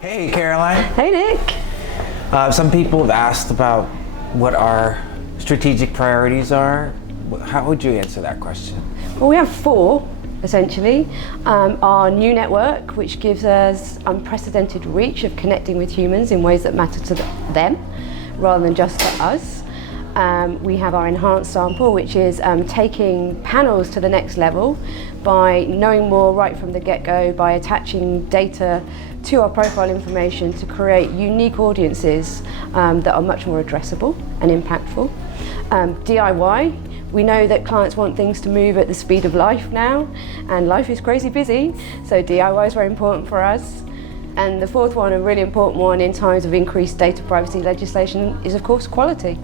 Hey, Caroline. Hey, Nick. Some people have asked about what our strategic priorities are. How would you answer that question? Well, we have four, essentially. Our new network, which gives us unprecedented reach of connecting with humans in ways that matter to them, rather than just to us. We have our enhanced sample, which is taking panels to the next level by knowing more right from the get-go, by attaching data to our profile information to create unique audiences that are much more addressable and impactful. DIY, we know that clients want things to move at the speed of life now, and life is crazy busy, so DIY is very important for us. And the fourth one, a really important one in times of increased data privacy legislation, is of course quality.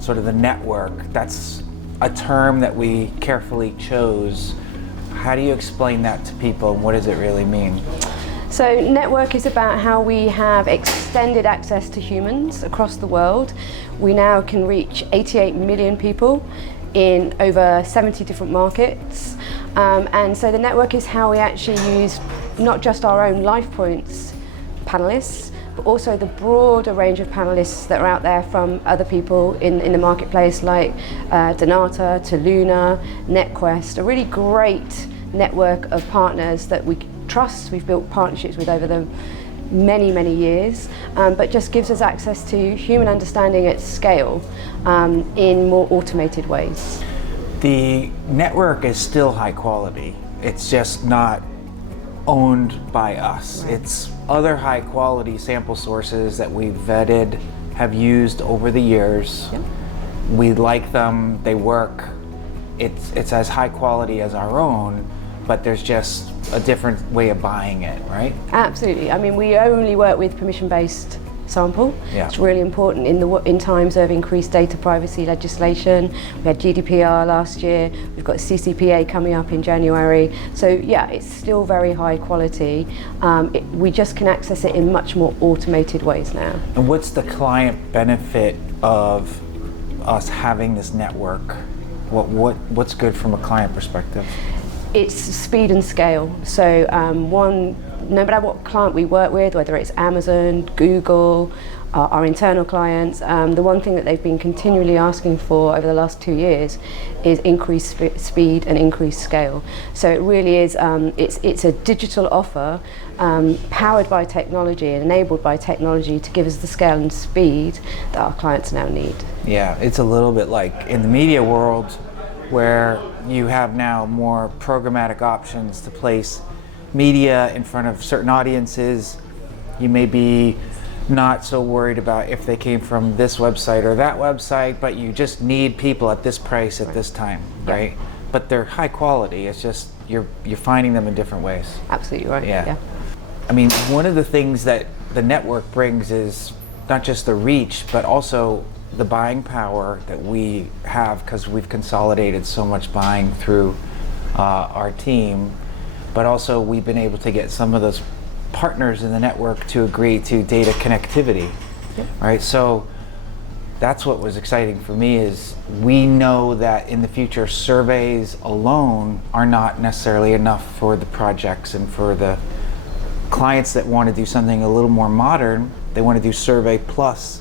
Sort of the network, that's a term that we carefully chose. How do you explain that to people, and what does it really mean? So network is about how we have extended access to humans across the world. We now can reach 88 million people in over 70 different markets. And so the network is how we actually use not just our own LifePoints panelists, but also the broader range of panelists that are out there from other people in the marketplace, like Donata, to Luna, NetQuest, a really great network of partners that we trust. We've built partnerships with over the many, many years, but just gives us access to human understanding at scale in more automated ways. The network is still high quality. It's just not owned by us. Right. It's other high quality sample sources that we've vetted, have used over the years. Yep. We like them, they work. It's as high quality as our own, but there's just a different way of buying it, right? Absolutely. I mean, we only work with permission-based sample. Yeah. It's really important in times of increased data privacy legislation. We had GDPR last year. We've got CCPA coming up in January. So yeah, it's still very high quality. We just can access it in much more automated ways now. And what's the client benefit of us having this network? What's good from a client perspective? It's speed and scale. So no matter what client we work with, whether it's Amazon, Google, our internal clients, the one thing that they've been continually asking for over the last 2 years is increased speed and increased scale. So it really is, it's a digital offer powered by technology and enabled by technology to give us the scale and speed that our clients now need. Yeah, it's a little bit like in the media world, where you have now more programmatic options to place media in front of certain audiences. You may be not so worried about if they came from this website or that website, but you just need people at this price at this time, right? Yeah. But they're high quality. It's just you're finding them in different ways. Absolutely right. Yeah. I mean, one of the things that the network brings is not just the reach, but also the buying power that we have, because we've consolidated so much buying through our team, but also we've been able to get some of those partners in the network to agree to data connectivity. Yep. Right? So that's what was exciting for me, is we know that in the future surveys alone are not necessarily enough for the projects, and for the clients that want to do something a little more modern, they want to do survey plus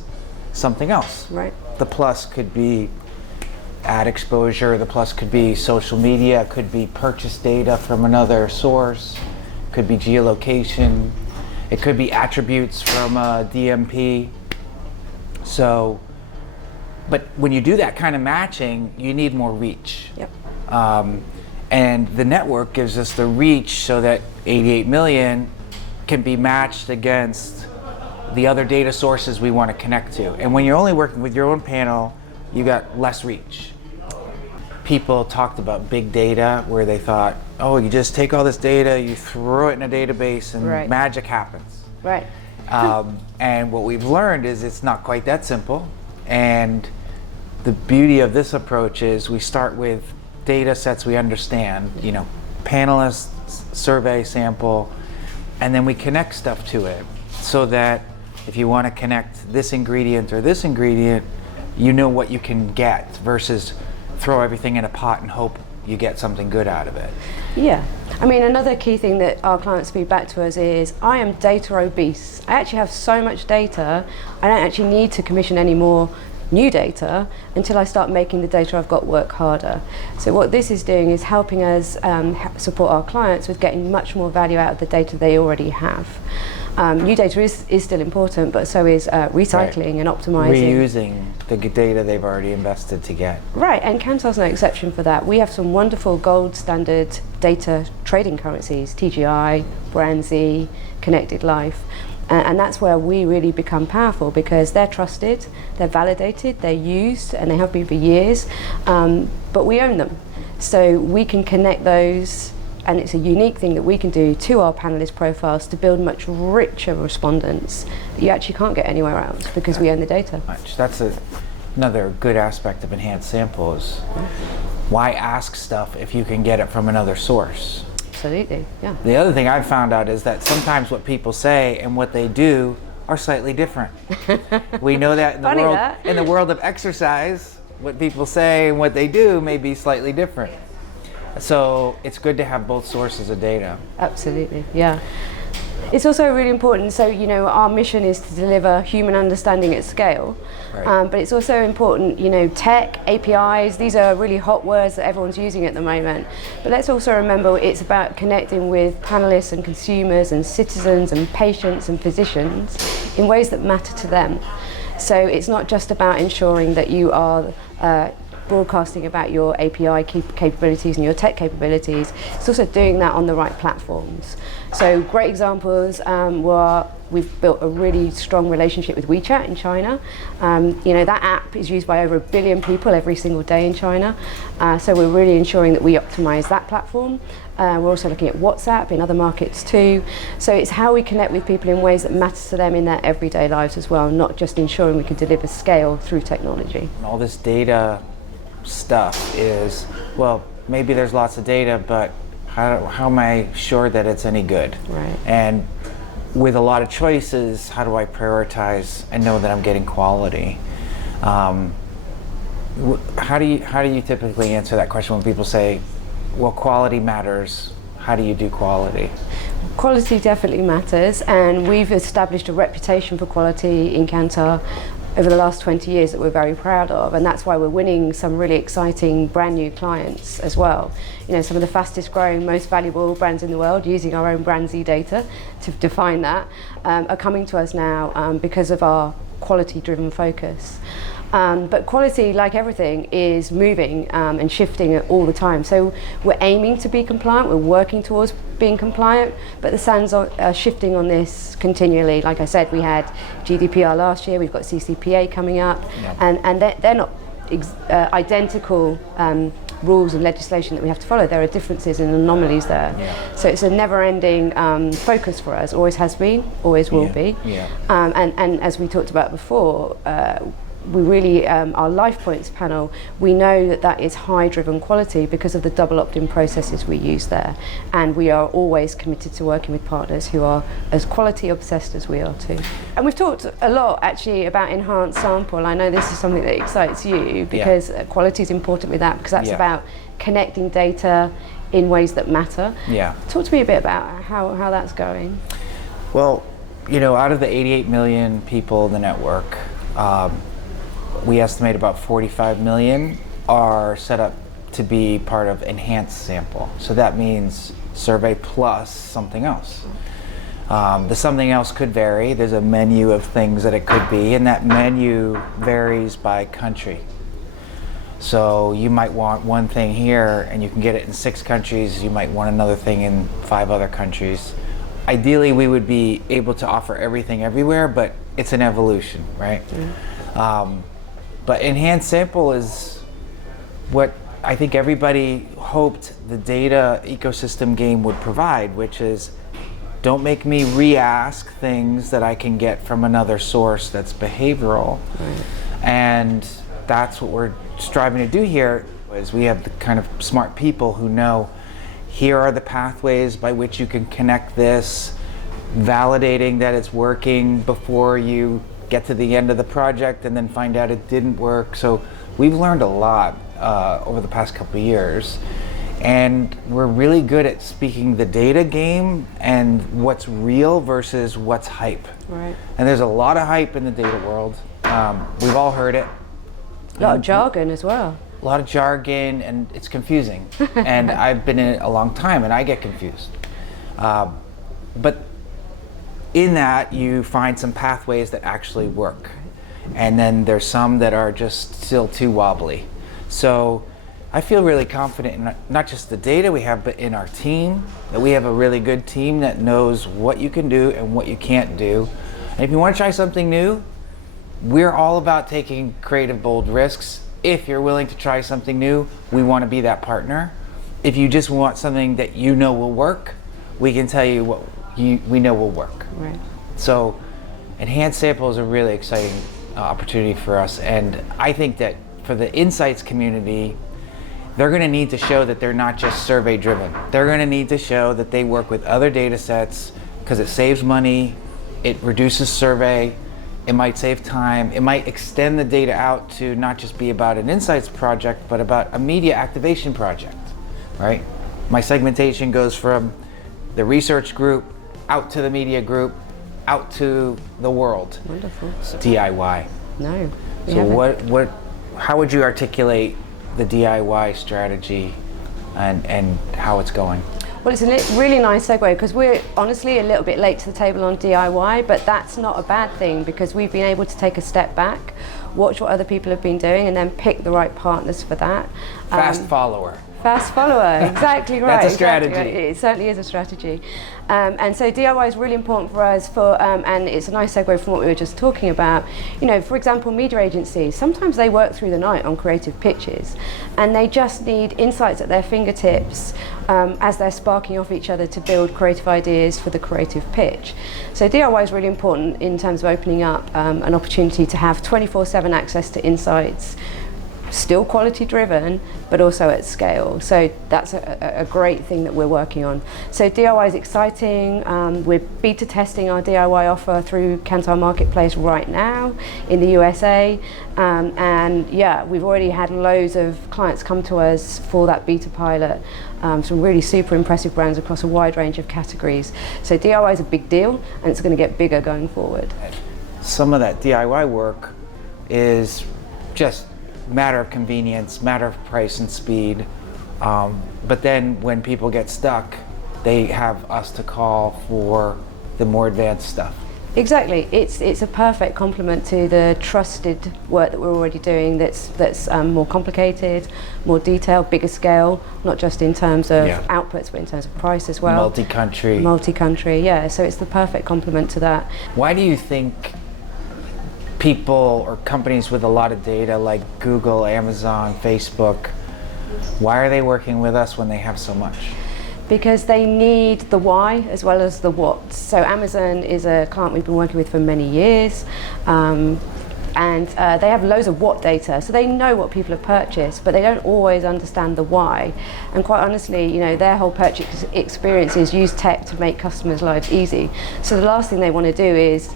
something else. Right. The plus could be ad exposure, the plus could be social media, could be purchase data from another source, could be geolocation, it could be attributes from a DMP. So, but when you do that kind of matching, you need more reach. Yep. And the network gives us the reach so that 88 million can be matched against the other data sources we want to connect to. And when you're only working with your own panel, you got less reach. People talked about big data, where they thought, oh, you just take all this data, you throw it in a database, and right. Magic happens. Right. And what we've learned is it's not quite that simple. And the beauty of this approach is we start with data sets we understand, panelists, survey sample, and then we connect stuff to it, so that if you want to connect this ingredient or this ingredient, you know what you can get, versus throw everything in a pot and hope you get something good out of it. Yeah. I mean, another key thing that our clients feed back to us is, I am data obese. I actually have so much data, I don't actually need to commission any more new data until I start making the data I've got work harder. So what this is doing is helping us support our clients with getting much more value out of the data they already have. New data is still important, but so is recycling and optimizing. Reusing the data they've already invested to get. Right, and Kantar's no exception for that. We have some wonderful gold standard data trading currencies, TGI, Brandsy, Connected Life. And that's where we really become powerful, because they're trusted, they're validated, they're used, and they have been for years, but we own them. So we can connect those, and it's a unique thing that we can do to our panelist profiles to build much richer respondents that you actually can't get anywhere else, because we own the data. That's another good aspect of enhanced samples. Why ask stuff if you can get it from another source? Absolutely, yeah. The other thing I've found out is that sometimes what people say and what they do are slightly different. We know that in the world of exercise, what people say and what they do may be slightly different. So it's good to have both sources of data. Absolutely, yeah. It's also really important, so our mission is to deliver human understanding at scale, right. But it's also important, tech, APIs, these are really hot words that everyone's using at the moment. But let's also remember it's about connecting with panelists and consumers and citizens and patients and physicians in ways that matter to them. So it's not just about ensuring that you are broadcasting about your API capabilities and your tech capabilities. It's also doing that on the right platforms. So great examples were, we've built a really strong relationship with WeChat in China. That app is used by over 1 billion people every single day in China. So we're really ensuring that we optimize that platform. We're also looking at WhatsApp in other markets too. So it's how we connect with people in ways that matter to them in their everyday lives as well, not just ensuring we can deliver scale through technology. All this data stuff is, well, maybe there's lots of data, but how am I sure that it's any good? Right. And with a lot of choices, how do I prioritize and know that I'm getting quality? How do you typically answer that question when people say, well, quality matters? How do you do quality? Quality definitely matters, and we've established a reputation for quality in Kantar over the last 20 years that we're very proud of, and that's why we're winning some really exciting brand new clients as well. Some of the fastest growing, most valuable brands in the world, using our own Brandsy data to define that, are coming to us now because of our quality driven focus. But quality, like everything, is moving and shifting all the time. So we're aiming to be compliant, we're working towards being compliant, but the sands are shifting on this continually. Like I said, we had GDPR last year, we've got CCPA coming up, yeah. and they're not identical rules and legislation that we have to follow. There are differences and anomalies there. Yeah. So it's a never-ending focus for us, always has been, always will be. Yeah. And as we talked about before, we really, our Life Points panel, we know that is high driven quality because of the double opt-in processes we use there. And we are always committed to working with partners who are as quality obsessed as we are too. And we've talked a lot actually about enhanced sample. I know this is something that excites you because quality is important with that, because that's about connecting data in ways that matter. Yeah. Talk to me a bit about how that's going. Well, out of the 88 million people in the network, we estimate about 45 million are set up to be part of enhanced sample. So that means survey plus something else. The something else could vary. There's a menu of things that it could be, and that menu varies by country. So you might want one thing here and you can get it in 6 countries. You might want another thing in 5 other countries. Ideally, we would be able to offer everything everywhere, but it's an evolution, right? Mm-hmm. But enhanced sample is what I think everybody hoped the data ecosystem game would provide, which is don't make me re-ask things that I can get from another source that's behavioral. Right. And that's what we're striving to do here, is we have the kind of smart people who know here are the pathways by which you can connect this, validating that it's working before you get to the end of the project and then find out it didn't work. So we've learned a lot over the past couple of years And we're really good at speaking the data game and what's real versus what's hype. Right. And there's a lot of hype in the data world. We've all heard it. A lot of jargon as well. A lot of jargon, and it's confusing. And I've been in it a long time, and I get confused. But in that, you find some pathways that actually work. And then there's some that are just still too wobbly. So I feel really confident in not just the data we have, but in our team, that we have a really good team that knows what you can do and what you can't do. And if you want to try something new, we're all about taking creative, bold risks. If you're willing to try something new, we want to be that partner. If you just want something that you know will work, we can tell you what we know will work. Right. So enhanced sample is a really exciting opportunity for us. And I think that for the insights community, they're going to need to show that they're not just survey driven. They're going to need to show that they work with other data sets, because it saves money, it reduces survey, it might save time, it might extend the data out to not just be about an insights project, but about a media activation project, right? My segmentation goes from the research group out to the media group, out to the world. Wonderful. DIY. No. So how would you articulate the DIY strategy and how it's going? Well, it's a really nice segue, because we're honestly a little bit late to the table on DIY, but that's not a bad thing, because we've been able to take a step back, watch what other people have been doing, and then pick the right partners for that. Fast follower. Fast follower, exactly right. That's a strategy. Exactly right. It certainly is a strategy. And so DIY is really important for us and it's a nice segue from what we were just talking about. You know, for example, media agencies, sometimes they work through the night on creative pitches, and they just need insights at their fingertips as they're sparking off each other to build creative ideas for the creative pitch. So DIY is really important in terms of opening up an opportunity to have 24/7 access to insights, still quality driven, but also at scale. So that's a great thing that we're working on. So DIY is exciting. We're beta testing our DIY offer through Kantar Marketplace right now in the USA. And yeah, we've already had loads of clients come to us for that beta pilot. Some really super impressive brands across a wide range of categories. So DIY is a big deal, and it's going to get bigger going forward. Some of that DIY work is just matter of convenience, matter of price and speed. But then when people get stuck, they have us to call for the more advanced stuff. Exactly. It's a perfect complement to the trusted work that we're already doing that's more complicated, more detailed, bigger scale, not just in terms of outputs, but in terms of price as well. Multi-country. Multi-country, yeah. So it's the perfect complement to that. Why do you think people or companies with a lot of data like Google, Amazon, Facebook, why are they working with us when they have so much? Because they need the why as well as the what. So Amazon is a client we've been working with for many years, and they have loads of what data, so they know what people have purchased, but they don't always understand the why. And quite honestly, you know, their whole purchase experience is use tech to make customers' lives easy. So the last thing they want to do is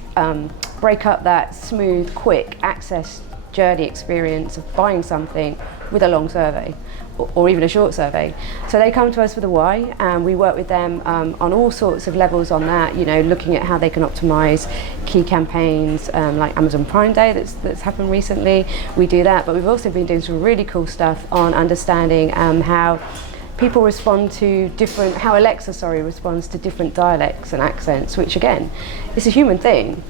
break up that smooth, quick access journey experience of buying something with a long survey or even a short survey. So they come to us for the why, and we work with them on all sorts of levels on that, you know, looking at how they can optimize key campaigns like Amazon Prime Day that's happened recently. We do that, but we've also been doing some really cool stuff on understanding how people respond to how Alexa responds to different dialects and accents, which again, it's a human thing,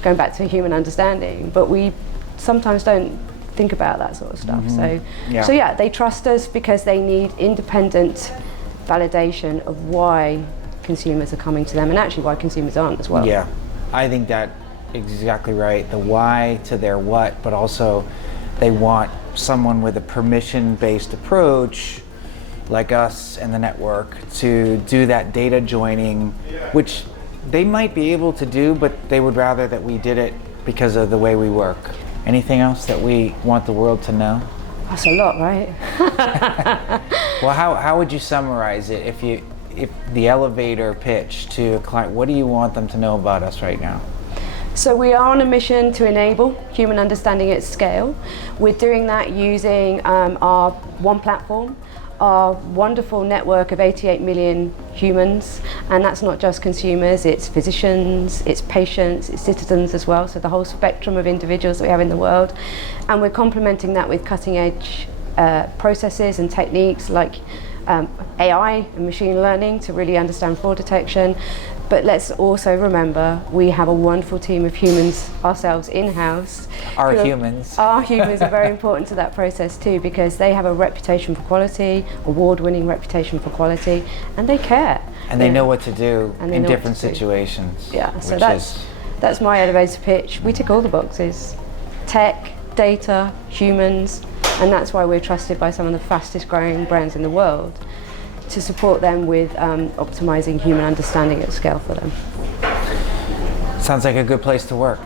going back to human understanding, but we sometimes don't think about that sort of stuff. Mm-hmm. So yeah, they trust us because they need independent validation of why consumers are coming to them, and actually why consumers aren't as well. Yeah, I think that exactly right. The why to their what, but also they want someone with a permission-based approach like us and the network to do that data joining, which they might be able to do, but they would rather that we did it because of the way we work. Anything else that we want the world to know? That's a lot, right? Well, how would you summarize it if the elevator pitch to a client? What do you want them to know about us right now? So we are on a mission to enable human understanding at scale. We're doing that using our one platform, our wonderful network of 88 million humans, and that's not just consumers, it's physicians, it's patients, it's citizens as well, so the whole spectrum of individuals that we have in the world. And we're complementing that with cutting edge processes and techniques like AI and machine learning to really understand fraud detection. But let's also remember we have a wonderful team of humans ourselves in-house. Our humans are very important to that process too, because they have a reputation for quality, award-winning reputation for quality, and they care. And they know what to do in different situations. Yeah, so that's my elevator pitch. We tick all the boxes. Tech, data, humans, and that's why we're trusted by some of the fastest growing brands in the world to support them with optimizing human understanding at scale for them. Sounds like a good place to work.